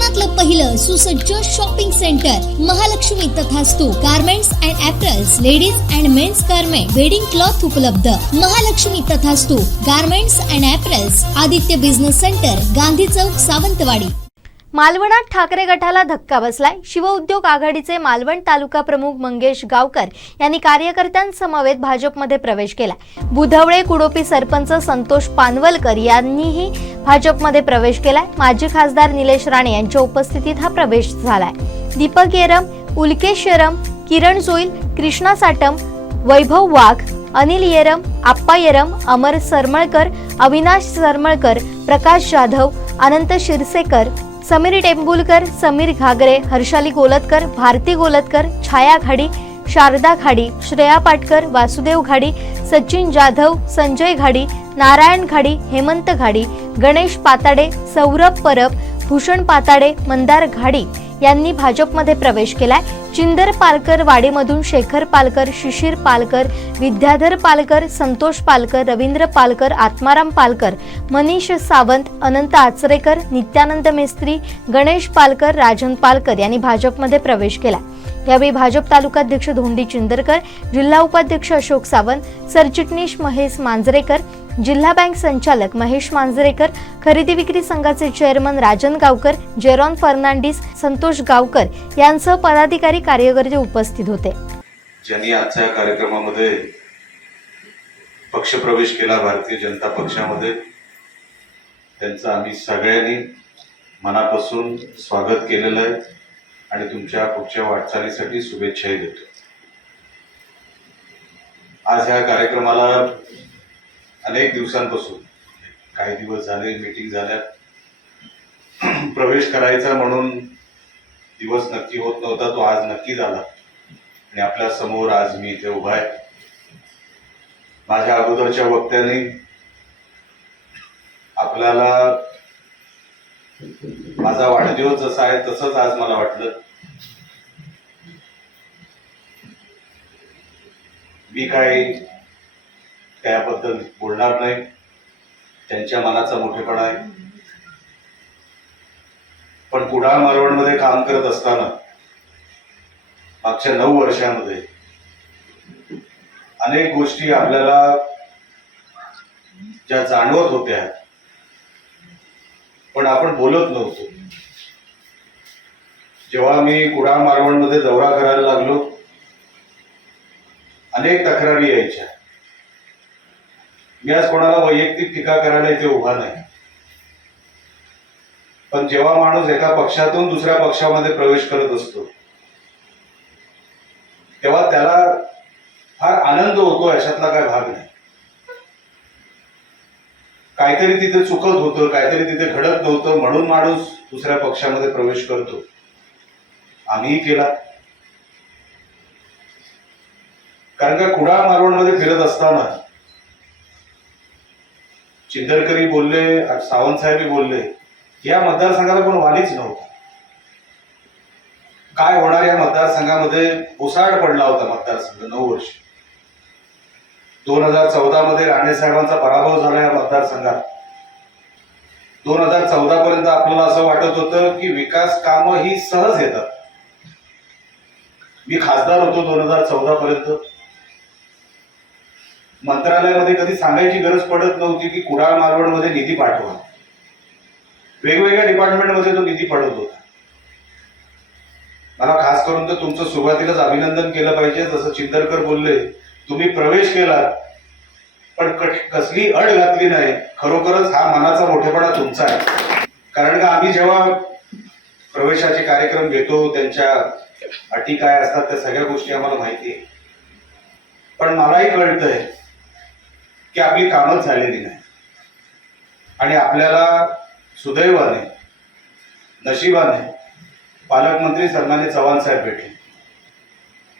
कोकणातलं पहिलं सुसज्ज shopping centre Mahalakshmi Tathastu garments and apparels, ladies and men's garment, wedding cloth उपलब्ध. Mahalakshmi Tathastu garments and apparels, Aditya business centre, Gandhi Chowk, Sawantwadi. मालवणात ठाकरे गटाला धक्का बसलाय. शिवउद्योग आघाडीचे मालवण तालुका प्रमुख मंगेश गावकर यांनी कार्यकर्त्यांसमवेत भाजपमध्ये प्रवेश केला. बुधवळे कुडोपी सरपंच संतोष पानवलकर यांनीही भाजपमध्ये प्रवेश केलाय. माजी खासदार निलेश राणे यांच्या उपस्थितीत हा प्रवेश झालाय. दीपक येरम, उल्केश येरम, किरण जोईल, कृष्णा साटम, वैभव वाघ, अनिल येरम, आप्पा येरम, अमर सरमळकर, अविनाश सरमळकर, प्रकाश जाधव, अनंत शिरसेकर, समीर टेंबुलकर, समीर घागरे, हर्षाली गोलतकर, भारती गोलतकर, छाया घाडी, शारदा घाडी, श्रेया पाटकर, वासुदेव घाडी, सचिन जाधव, संजय घाडी, नारायण घाडी, हेमंत घाडी, गणेश पाताडे, सौरभ परब, भूषण पाताडे, मंदार घाडी यांनी भाजपमध्ये प्रवेश केलाय. चिंदर पालकर वाडीमधून शेखर पालकर, शिशिर पालकर, विद्याधर पालकर, संतोष पालकर, रवींद्र पालकर, आत्माराम पालकर, मनीष सावंत, अनंत आचरेकर, नित्यानंद मेस्त्री, गणेश पालकर, राजन पालकर यांनी भाजपमध्ये प्रवेश केला. यावेळी भाजप तालुकाध्यक्ष धोंडी चिंदरकर, जिल्हा उपाध्यक्ष अशोक सावंत, सरचिटणीस महेश मांजरेकर, जिल्हा बँक संचालक महेश मांजरेकर, खरेदी विक्री संघाचे चेअरमन राजन गावकर, जेरॉन फर्नांडिस, संतोष गावकर यांसह पदाधिकारी कार्यकर्ते उपस्थित होते. ज्यांनी आजच्या कार्यक्रमामध्ये पक्षप्रवेश केला भारतीय जनता पक्षामध्ये, त्यांचं आम्ही सगळ्यांनी मनापासून स्वागत केलेलं आहे आणि तुमच्या पुढच्या वाटचालीसाठी शुभेच्छाही देतो. आज ह्या कार्यक्रमाला अनेक दिवसांपासून, काही दिवस झाले मीटिंग झाल्या, प्रवेश करायचा म्हणून दिवस नक्की होत नव्हता, तो आज नक्की झाला आणि आपल्या समोर आज मी इथे उभा आहे. माझ्या अगोदरच्या वक्त्यांनी आपल्याला माझा वाढदिवस जसा आहे तसंच आज मला वाटलं. मी काही त्याबद्दल बोलणार नाही, त्यांच्या मनाचा मोठेपणा आहे. पण कुडाळ मालवणमध्ये काम करत असताना मागच्या 9 वर्षांमध्ये अनेक गोष्टी आपल्याला ज्या जाणवत होत्या पण आपण बोलत नव्हतो. जेव्हा मी कुडाळ मालवणमध्ये दौरा करायला लागलो, अनेक तक्रारी यायच्या. मी आज कोणाला वैयक्तिक टीका करायला इथे उभा नाही, पण जेव्हा माणूस एका पक्षातून दुसऱ्या पक्षामध्ये प्रवेश करत असतो तेव्हा त्याला फार आनंद होतो, अशातला काय भाग नाही. काहीतरी तिथे चुकत होतं, काहीतरी तिथे घडत नव्हतं, म्हणून माणूस दुसऱ्या पक्षामध्ये प्रवेश करतो. आम्हीही केला. कारण का कुडाळ मालवणमध्ये फिरत असताना चिंदरकरी बोलले, सावंत साहेबही बोलले, या मतदारसंघाला पण वालीच नव्हता. काय होणार या मतदारसंघामध्ये? ओसाड पडला होता मतदारसंघ 9 वर्ष. 2014 मध्ये राणे साहेबांचा पराभव झाला या मतदारसंघात. 2014 पर्यंत आपल्याला असं वाटत होतं की विकास कामं ही सहज येतात. मी खासदार होतो 2014 पर्यंत. मंत्रालयामध्ये कधी सांगायची गरज पडत नव्हती की कुडाळ मालवणमध्ये निधी पाठवा. वेगवेगळ्या डिपार्टमेंटमध्ये तो निधी पडत होता. मला खास करून तर तुमचं सुरुवातीलाच अभिनंदन केलं पाहिजे. जसं चिंदरकर बोलले, तुम्ही प्रवेश केला पण कसली अड घातली नाही. खरोखरच हा मनाचा मोठेपणा तुमचा आहे. कारण का आम्ही जेव्हा प्रवेशाचे कार्यक्रम घेतो, त्यांच्या अटी काय असतात त्या सगळ्या गोष्टी आम्हाला माहिती आहे. पण मलाही कळतंय की आपली कामच झालेली नाही आणि आपल्याला सुदैवाने, नशिबाने पालकमंत्री सन्माननीय चव्हाण साहेब भेटले.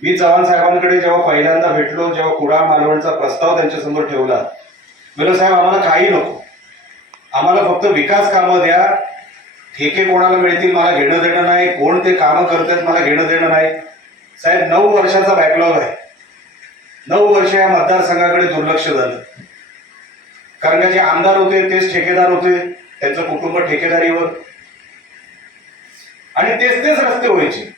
मी चव्हाण साहेबांकडे जेव्हा पहिल्यांदा भेटलो, जेव्हा कुडाळ मालवणचा प्रस्ताव त्यांच्यासमोर ठेवला, म्हणलं साहेब आम्हाला काही नको, आम्हाला फक्त विकास कामं द्या. ठेके कोणाला मिळतील मला घेणं देणं नाही, कोण ते कामं करतात मला घेणं देणं नाही. साहेब 9 वर्षाचा बॅकलॉग आहे. 9 वर्ष या मतदारसंघाकडे दुर्लक्ष झालं. कारण का जे आमदार होते तेच ठेकेदार होते, त्यांचं कुटुंब ठेकेदारीवर. आणि तेच तेच रस्ते व्हायचे.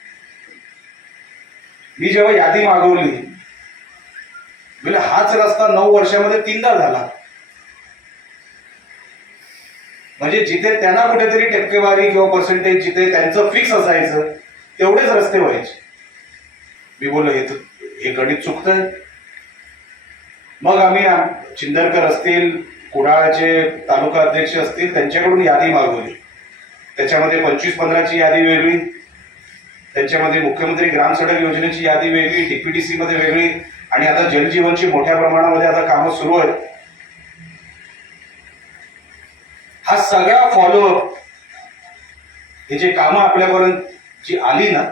मी जेव्हा यादी मागवली म्हणजे हाच रस्ता 9 वर्षामध्ये 3दा झाला. म्हणजे जिथे त्यांना कुठेतरी टक्केवारी किंवा पर्सेंटेज जिथे त्यांचं फिक्स असायचं तेवढेच रस्ते व्हायचे. मी बोललो हे गणित चुकतंय. मग आम्ही चिंदरकर असतील, कुडाळचे तालुका अध्यक्ष असतील त्यांच्याकडून यादी मागवली. त्याच्यामध्ये 25-15ची यादी वेगळी, त्यांच्यामध्ये मुख्यमंत्री ग्राम सडक योजनेची यादी वेगळी, डीपीडीसी मध्ये वेगळी, आणि आता जलजीवनची मोठ्या प्रमाणामध्ये आता कामं सुरू आहेत. हा सगळा फॉलोअप हे जे कामं आपल्यापर्यंत जी आली ना,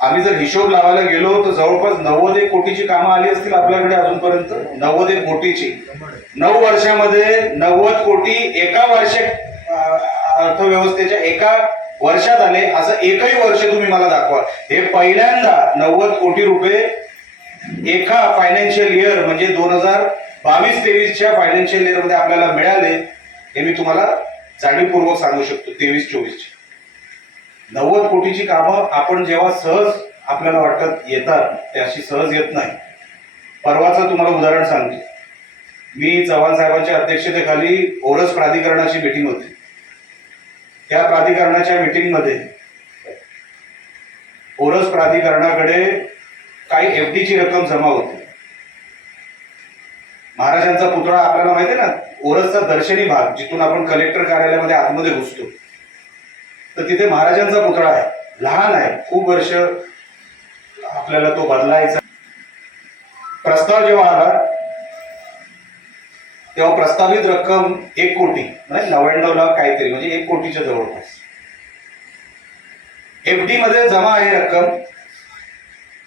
आम्ही जर हिशोब लावायला गेलो तर जवळपास 91 कोटीची कामं आली असतील आपल्याकडे अजूनपर्यंत. 91 कोटीची 9 वर्षामध्ये 90 कोटी एका अर्थव्यवस्थेच्या एका वर्षात आले. असं एकही वर्ष तुम्ही मला दाखवा. हे पहिल्यांदा 90 कोटी रुपये एका फायनान्शियल इयर म्हणजे 2022-23च्या फायनान्शियल इयर मध्ये आपल्याला मिळाले. हे मी तुम्हाला जाणीवपूर्वक सांगू शकतो. 23-24चे 90 कोटीची कामं आपण जेव्हा सहज आपल्याला वाटत येतात ते अशी सहज येत नाही. परवाचं तुम्हाला उदाहरण सांगतो. मी चव्हाण साहेबांच्या अध्यक्षतेखाली ओरस प्राधिकरणाची मीटिंग होती. त्या प्राधिकरणाच्या मीटिंगमध्ये ओरस प्राधिकरणाकडे काही एफडीची रक्कम जमा होती. महाराजांचा पुतळा आपल्याला माहिती आहे ना, ओरसचा दर्शनी भाग जिथून आपण कलेक्टर कार्यालयामध्ये आतमध्ये घुसतो, तर तिथे महाराजांचा पुतळा आहे. लहान आहे, खूप वर्ष आपल्याला तो बदलायचा. प्रस्ताव जेव्हा आला तेव्हा प्रस्तावित रक्कम 1 कोटी म्हणजे 99 लाख काहीतरी, म्हणजे 1 कोटीच्या जवळपास एफडी मध्ये जमा आहे रक्कम.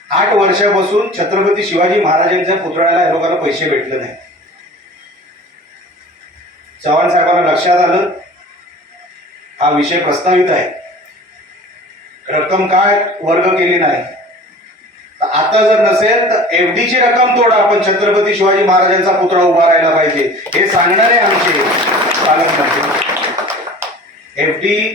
8 वर्षापासून छत्रपती शिवाजी महाराजांच्या पुतळ्याला या लोकांना पैसे भेटले नाही. चव्हाण साहेबांना लक्षात आलं हा विषय प्रस्तावित आहे, रक्कम काय वर्ग केली नाही. आता जर नसेल तर एफडीची रक्कम तोडा, आपण छत्रपती शिवाजी महाराजांचा पुतळा उभा राहायला पाहिजे हे सांगणारे आमचे पालकमंत्री. एफडी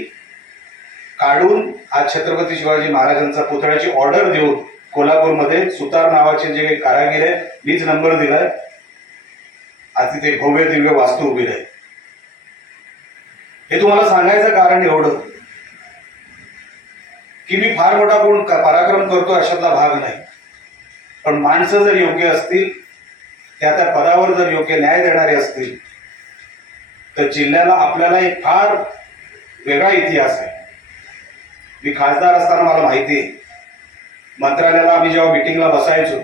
काढून आज छत्रपती शिवाजी महाराजांचा पुतळ्याची ऑर्डर देऊन कोल्हापूरमध्ये सुतार नावाचे जे कारागीर आहेत, मीच नंबर दिलाय, आज तिथे भव्य दिव्य वास्तू उभी राहील. हे तुम्हाला सांगायचं कारण एवढं की मी फार मोठा कोण पराक्रम करतो अशातला भाग नाही, पण माणसं जर योग्य असतील, त्या पदावर जर योग्य न्याय देणारे असतील, तर जिल्ह्याला आपल्याला एक फार वेगळा इतिहास आहे. मी खासदार असताना मला माहिती आहे, मंत्रालयाला आम्ही जेव्हा मीटिंगला बसायचो,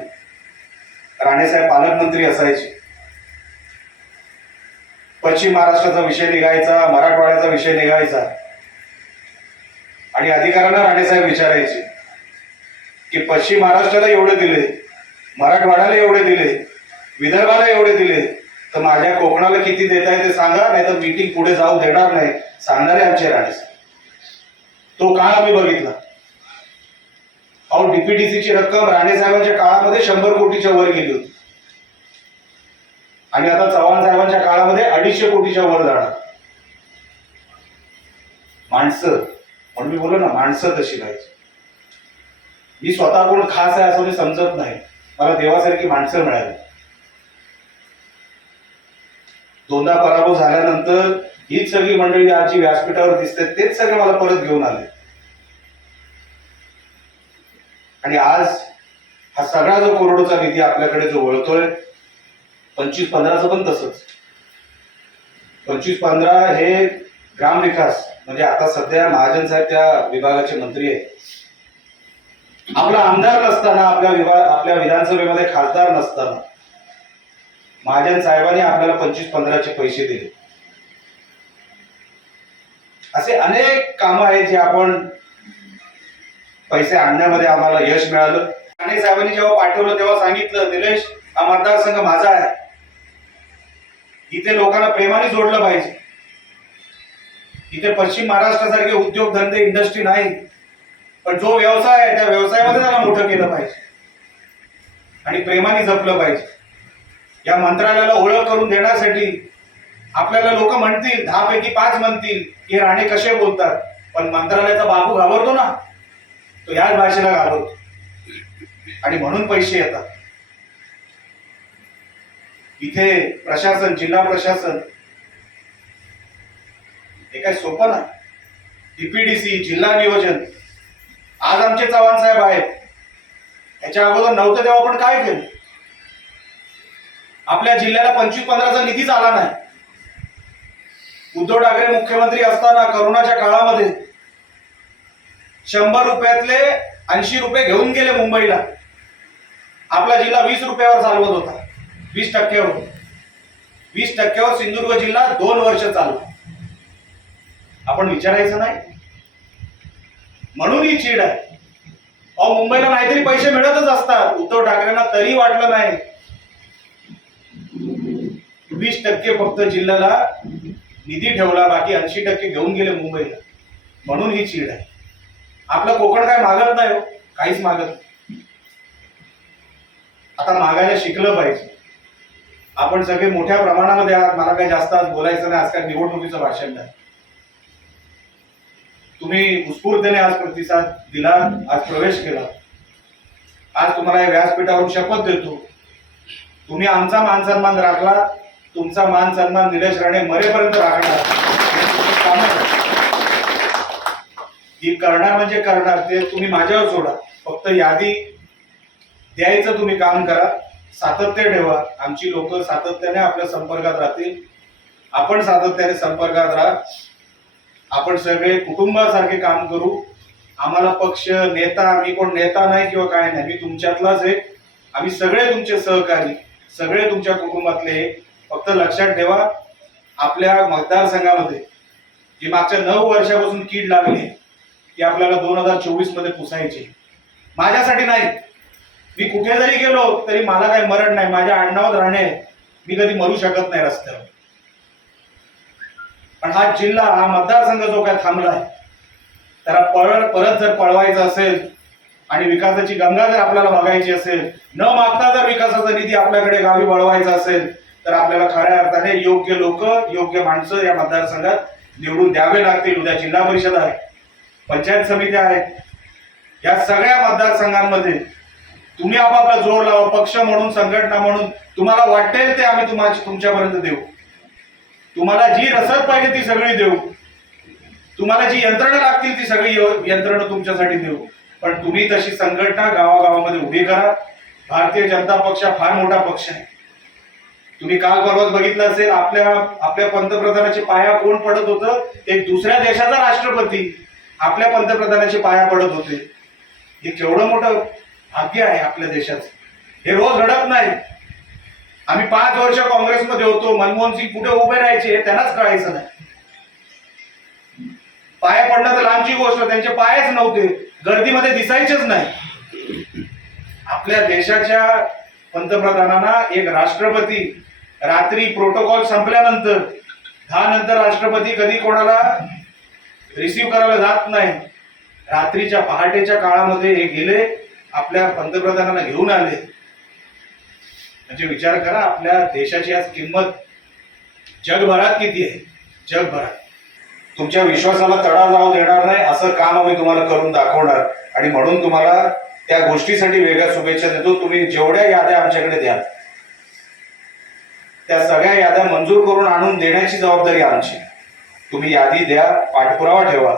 राणेसाहेब पालकमंत्री असायचे, पश्चिम महाराष्ट्राचा विषय निघायचा, मराठवाड्याचा विषय निघायचा, आणि अधिकाऱ्यांना राणेसाहेब विचारायचे की पश्चिम महाराष्ट्राला एवढे दिले, मराठवाड्याला एवढे दिले, विदर्भाला एवढे दिले, तर माझ्या कोकणाला किती देताय ते सांगा, नाही तर मीटिंग पुढे जाऊ देणार नाही, सांगणारे आमचे राणेसाहेब. तो काळ आम्ही बघितला. अहो, डीपीडीसीची रक्कम राणेसाहेबांच्या काळामध्ये 100 कोटीच्या वर गेली होती, आणि आता चव्हाण साहेबांच्या काळामध्ये 250 कोटीच्या वर जाणार. माणसं, म्हणून मी बोललो ना, माणसं तशी पाहिजे. मी स्वतः कोण खास आहे असं मी समजत नाही, मला देवासारखी माणसं मिळाली. 2दा पराभव झाल्यानंतर हीच सगळी मंडळी आज जी व्यासपीठावर दिसते तेच सगळे मला परत घेऊन आले, आणि आज हा सगळा जो करोडोचा निधी आपल्याकडे जो वळतोय, 25-15चं पण तसंच. 25-15 हे ग्रामविकास, म्हणजे आता सध्या महाजन साहेब त्या विभागाचे मंत्री आहेत. आपला आमदार नसताना, आपल्या विधानसभेमध्ये खासदार नसताना महाजन साहेबांनी आपल्याला 25-15चे पैसे दिले. असे अनेक कामं आहेत जे आपण पैसे आणण्यामध्ये आम्हाला यश मिळालं. राणे साहेबांनी जेव्हा पाठवलं तेव्हा सांगितलं, निलेश, हा मतदारसंघ माझा आहे, इथे लोकांना प्रेमाने जोडलं पाहिजे. इथे पश्चिम महाराष्ट्रासारखे उद्योगधंदे, इंडस्ट्री नाही, पण जो व्यवसाय आहे त्या व्यवसायामध्ये त्याला मोठं केलं पाहिजे आणि प्रेमाने जपलं पाहिजे. या मंत्रालयाला ओळख करून देण्यासाठी आपल्याला लोक म्हणतील, 10 पैकी 5 म्हणतील की राणे कसे बोलतात, पण मंत्रालयाचा बाबू घाबरतो ना, तो याच भाषेला घाबरतो आणि म्हणून पैसे येतात. इथे प्रशासन, जिल्हा प्रशासन हे काय सोपं ना. डीपीडीसी, जिल्हा नियोजन, आज आमचे चव्हाण साहेब आहेत, याच्या अगोदर नव्हतं तेव्हा आपण काय केलं? आपल्या जिल्ह्याला 25-15चा निधीच आला नाही. उद्धव ठाकरे मुख्यमंत्री असताना करोनाच्या काळामध्ये 100 रुपयातले 80 रुपये घेऊन गेले मुंबईला. आपला जिल्हा 20 रुपयावर चालवत होता, 20% 20% सिंधुदुर्ग जिल्हा 2 वर्ष चालला. आपण विचारायचं नाही? म्हणून ही चीड आहे. अहो, मुंबईला नाहीतरी पैसे मिळतच असतात. उद्धव ठाकरेंना तरी वाटलं नाही. 20% फक्त जिल्ह्याला निधी ठेवला, बाकी 80% घेऊन गेले मुंबईला. म्हणून ही चीड आहे. आपलं कोकण काय मागत नाही हो, काहीच मागत नाही. आता मागायला शिकलं पाहिजे. आपण सगळे मोठ्या प्रमाणामध्ये आहात. मला काही जास्त आज बोलायचं नाही, आज काय निवडणुकीचं भाषण नाही. तुम्ही उत्स्फूर्तपणे आज प्रतिसाद दिला, आज प्रवेश केला. आज तुम्हाला या व्यासपीठावरून शपथ देतो, तुम्ही आमचा मान सन्मान राखला, तुमचा मान सन्मान निलेश राणे मरेपर्यंत राखणार. ही करणार म्हणजे करणार, ते तुम्ही माझ्यावर सोडा. फक्त यादी द्यायचं तुम्ही काम करा, सातत्य ठेवा. आमची लोक सातत्याने आपल्या संपर्कात राहतील, आपण सातत्याने संपर्कात राहा. आपण सगळे कुटुंबासारखे काम करू. आम्हाला पक्ष, नेता, मी कोण नेता नाही किंवा काय नाही, मी तुमच्यातलाच आहे. आम्ही सगळे तुमचे सहकारी, सगळे तुमच्या कुटुंबातले. फक्त लक्षात ठेवा, आपल्या मतदारसंघामध्ये जी मागच्या 9 वर्षापासून कीड लागली ती आपल्याला 2024 मध्ये पुसायची. माझ्यासाठी नाही, मी कुठे जरी गेलो तरी मला काही मरण नाही. माझ्या आडनावात राहणे, मी कधी मरू शकत नाही रस्त्यावर. पण हा जिल्हा, हा मतदारसंघ जो काय थांबलाय, त्याला परत जर पळवायचं असेल आणि विकासाची गंगा जर आपल्याला बघायची असेल, न मागता जर विकासाचा निधी आपल्याकडे गावी वळवायचा असेल, तर आपल्याला खऱ्या अर्थाने योग्य लोक, योग्य माणसं या मतदारसंघात निवडून द्यावे लागतील. उद्या जिल्हा परिषद आहे, पंचायत समित्या आहेत. या सगळ्या मतदारसंघांमध्ये तुम्ही आपापला जोर लावा. पक्ष म्हणून, संघटना म्हणून तुम्हाला वाटेल ते आम्ही तुमच्यापर्यंत देऊ. तुम्हाला जी रसद पाहिजे ती सगळी देऊ. तुम्हाला जी यंत्रणा लागतील ती सगळी यंत्रणा तुमच्यासाठी देऊ. पण तुम्ही तशी संघटना गावागावामध्ये उभी करा. भारतीय जनता पक्ष फार मोठा पक्ष आहे. तुम्ही काल परवाच बघितलं असेल, आपल्या पंतप्रधानाची पाया कोण पडत होतं? एक दुसऱ्या देशाचा राष्ट्रपती आपल्या पंतप्रधानाची पाया पडत होते. हे केवढं मोठं भाग्य आहे आपल्या देशाचं. हे रोज घडत नाही. आम्ही 5 वर्ष काँग्रेसमध्ये होतो, मनमोहन सिंग कुठे उभे राहायचे हे त्यांनाच कळायचं नाही. पाया पडलं तर लांबची गोष्ट, त्यांचे पायच नव्हते, गर्दीमध्ये दिसायचेच नाही. आपल्या देशाच्या पंतप्रधानांना एक राष्ट्रपती रात्री प्रोटोकॉल संपल्यानंतर 10 नंतर राष्ट्रपती कधी कोणाला रिसीव्ह करायला जात नाही. रात्रीच्या पहाटेच्या काळामध्ये हे गेले, आपल्या पंतप्रधानांना घेऊन आले. म्हणजे विचार करा, आपल्या देशाची आज किंमत जगभरात किती आहे. जगभरात तुमच्या विश्वासाला तडा जाऊ देणार नाही असं काम आम्ही तुम्हाला करून दाखवणार. आणि म्हणून तुम्हाला त्या गोष्टीसाठी वेगळ्या शुभेच्छा देतो. तुम्ही जेवढ्या याद्या आमच्याकडे द्याल त्या सगळ्या याद्या मंजूर करून आणून देण्याची जबाबदारी आमची. तुम्ही यादी द्या, पाठपुरावा ठेवा.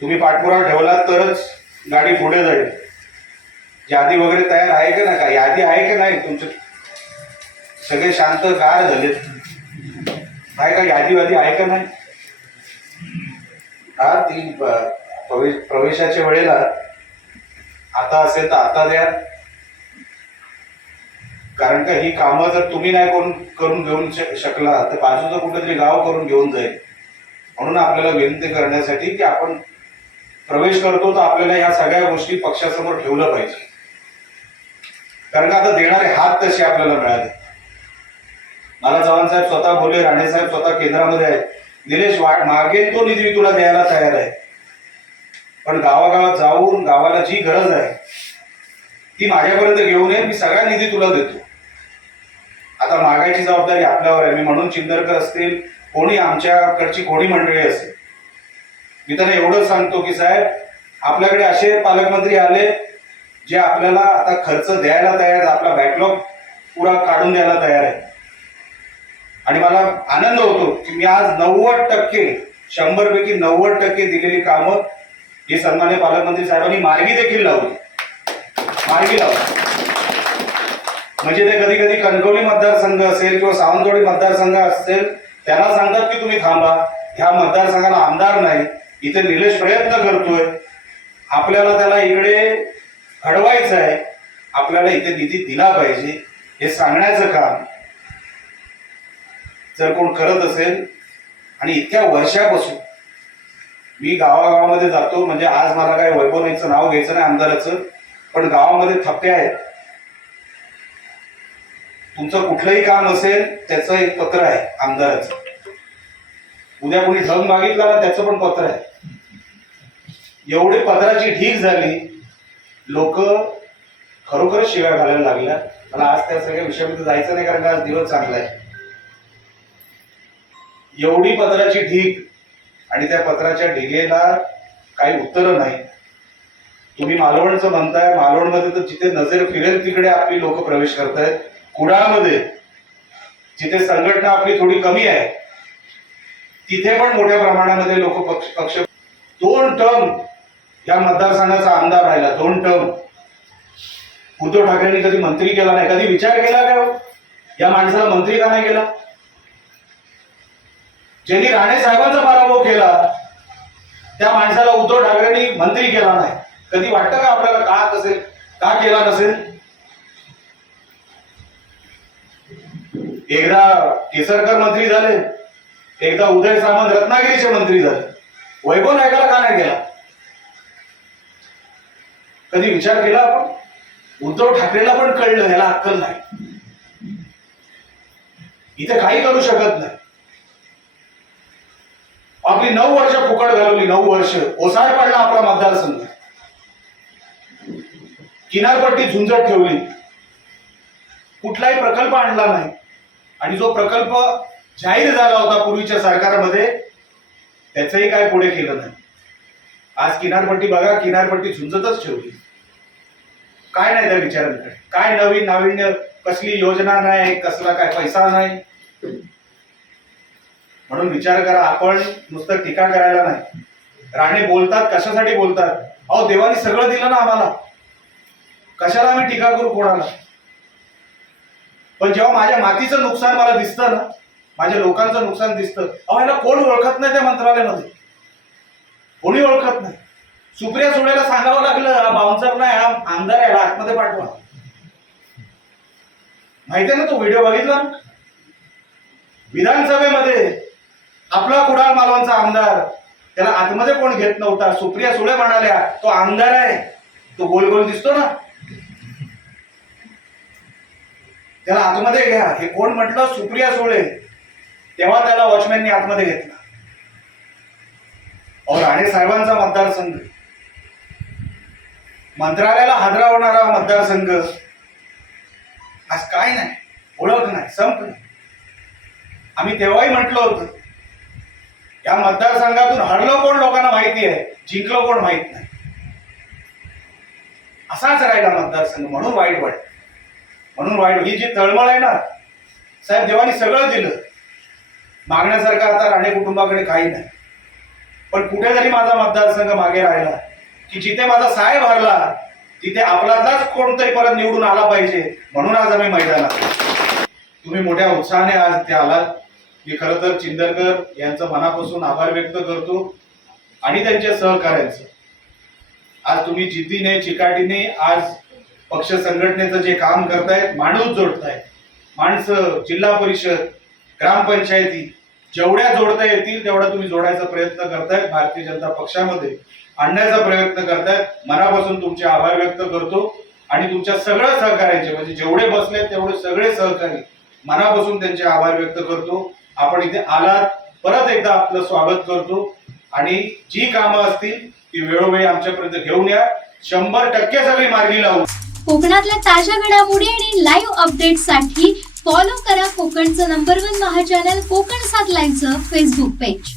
तुम्ही पाठपुरावा ठेवला तरच गाडी पुढे जाईल. यादी वगैरे तयार आहे का नाही? यादी आहे का नाही? तुमचे सगळे शांत गार झालेत. आहे का यादी आहे का नाही? हा, ती प्रवेशाच्या वेळेला आता असेल तर आता द्या. कारण का ही कामं जर तुम्ही नाही करून घेऊन शकला तर बाजूचं कुठेतरी गाव करून घेऊन जाईल. म्हणून आपल्याला विनंती करण्यासाठी की आपण प्रवेश करतो तर आपल्याला या सगळ्या गोष्टी पक्षासमोर ठेवलं पाहिजे. कारण का आता देणारे हात तसे आपल्याला मिळाले. मला चव्हाण साहेब स्वतः बोलले, राणे साहेब स्वतः केंद्रामध्ये आहेत. निलेश, मागेल तो निधी तुला द्यायला तयार आहे, पण गावागावात जाऊन गावाला जी गरज आहे ती माझ्यापर्यंत घेऊन ये, मी सगळा निधी तुला देतो. आता मागायची जबाबदारी आपल्यावर आहे. मी म्हणून चिंदरकर असतील, कोणी आमच्याकडची कोणी मंडळी असेल, मी त्यांना एवढंच सांगतो की साहेब, आपल्याकडे असे पालकमंत्री आले जे आपल्याला आता खर्च द्यायला तयार आहेत, आपला बॅकलॉग पुरा काढून द्यायला तयार आहे. आणि मला आनंद होतो की मी आज 90% 100 पैकी 90% दिलेली कामं ही सन्माननीय पालकमंत्री साहेबांनी मार्गी देखील लावली. म्हणजे ते कधी कधी कणकवली मतदारसंघ असेल किंवा सावंतवाडी मतदारसंघ असेल, त्यांना सांगतात की तुम्ही थांबा, ह्या मतदारसंघाला आमदार नाही, इथे निलेश प्रयत्न करतोय, आपल्याला त्याला इकडे घडवायचं आहे, आपल्याला इथे निधी दिला पाहिजे, हे सांगण्याचं काम जर कोण करत असेल. आणि इतक्या वर्षापासून मी गावागावामध्ये जातो, म्हणजे आज मला काय वैभव नाईकचं नाव घ्यायचं नाही आमदाराचं, पण गावामध्ये थप्पे आहेत. तुमचं कुठलंही काम असेल त्याचं एक पत्र आहे आमदाराचं. उद्या कोणी ढग मागितला ना त्याचं पण पत्र आहे. एवढी पत्राची ढीग झाली, लोक खरोखरच शिव्या घालायला लागल्या. मला आज त्या सगळ्या विषयामध्ये जायचं नाही, कारण आज दिवस चांगला आहे. एवढी पत्राची ढीग, आणि त्या पत्राच्या ढिगेला काही उत्तरं नाही. तुम्ही मालवणचं म्हणताय, मालवणमध्ये तर जिथे नजर फिरेल तिकडे आपली लोक प्रवेश करतायत. कुडाळमध्ये जिथे संघटना आपली थोडी कमी आहे तिथे पण मोठ्या प्रमाणामध्ये लोक पक्ष 2 टर्म या मतदारसंघाचा आमदार राहिला. 2 टर्म. उद्धव ठाकरेंनी कधी मंत्री केला नाही. कधी विचार केला का या माणसाला मंत्री का नाही केला? ज्यांनी राणे साहेबांचा पराभव केला त्या माणसाला उद्धव ठाकरेंनी मंत्री केला नाही. कधी वाटतं का आपल्याला का केला नसेल? एकदा केसरकर मंत्री झाले, एकदा उदय सामंत रत्नागिरीचे मंत्री झाले, वैभव नाईकाला का नाही केला? कधी विचार केला आपण? उद्धव ठाकरेला पण कळलं याला अक्कल नाही, इथे काही करू शकत नाही. आपली 9 वर्ष फुकट घालवली. 9 वर्ष ओसाड पडला आपला मतदारसंघ. किनारपट्टी झुंजत ठेवली, कुठलाही प्रकल्प आणला नाही. आणि जो प्रकल्प जाहीर झाला होता पूर्वीच्या सरकारमध्ये त्याचंही काय पुढे केलं नाही. आज किनारपट्टी बघा, किनारपट्टी झुंजतच ठेवली. काय नाही त्या विचारांकडे, काय नवीन नाविन्य, कसली योजना नाही, कसला काय पैसा नाही. म्हणून विचार करा, आपण नुसतं टीका करायला नाही. राणे बोलतात कशासाठी बोलतात? अहो, देवानी सगळं दिलं ना आम्हाला, कशाला आम्ही टीका करू कोणाला? पण जेव्हा माझ्या मातीचं नुकसान मला दिसतं ना, माझ्या लोकांचं नुकसान दिसतं, अहो ह्याला कोण ओळखत नाही त्या मंत्रालयामध्ये, कोणी ओळखत नाही. सुप्रिया सुळेला सांगावं लागलं, हा बाउन्सर नाही, हा आमदार आहे, आतमध्ये पाठवा. माहितीये ना तो व्हिडिओ बघितला? विधानसभेमध्ये आपला कुडाळ मालवणचा आमदार, त्याला आतमध्ये कोण घेत नव्हता. सुप्रिया सुळे म्हणाल्या तो आमदार आहे, तो गोल गोल दिसतो ना, त्याला आतमध्ये घ्या. हे कोण म्हटलं? सुप्रिया सुळे. तेव्हा त्याला वॉचमॅननी आतमध्ये घेतला. और राणे साहेबांचा मतदारसंघ, मंत्रालयाला हादरावणारा मतदारसंघ, आज काय नाही, ओळख नाही, संप नाही. आम्ही तेव्हाही म्हटलं होतं या मतदारसंघातून हरलो कोण लोकांना माहिती आहे, जिंकलो कोण माहित नाही. असाच राहिला मतदारसंघ. म्हणून वाईट वाटत, म्हणून वाईट. ही जी तळमळ आहे ना साहेब, देवानी सगळं दिलं, मागण्यासारखं आता राणे कुटुंबाकडे काही नाही. पण कुठे जरी माझा मतदारसंघ मागे राहिला, की जिथे माझा साहेब हरला तिथे आपलाच कोणतरी परत निवडून आला पाहिजे, म्हणून आज आम्ही मैदानात. तुम्ही मोठ्या उत्साहाने आज ते आलात. मी खरं तर चिंदरकर यांचं मनापासून आभार व्यक्त करतो आणि त्यांच्या सहकार्यांचं. आज तुम्ही जिद्दीने चिकाटीने आज पक्ष संघटनेचं जे काम करतायत, माणूस जोडतायत, माणसं, जिल्हा परिषद, ग्रामपंचायती जेवढ्या जोडता येतील तेवढा तुम्ही जोडायचा प्रयत्न करतायत, भारतीय जनता पक्षामध्ये आणण्याचा प्रयत्न करतायत. मनापासून तुमचे आभार व्यक्त करतो आणि तुमच्या सगळ्या सहकार्याचे, म्हणजे जेवढे बसले तेवढे सगळे सहकारी, मनापासून त्यांचे आभार व्यक्त करतो. आपण इथे आलात, परत एकदा आपलं स्वागत करतो आणि जी कामं असतील ती वेळोवेळी आमच्यापर्यंत घेऊन या. 100% सगळी मार्गी लावू. कोकणातल्या ताज्या घडामोडी आणि लाईव्ह अपडेट्ससाठी फॉलो करा कोकणचं नंबर 1 महा चॅनल कोकण 7 लाईव्हचं फेसबुक पेज.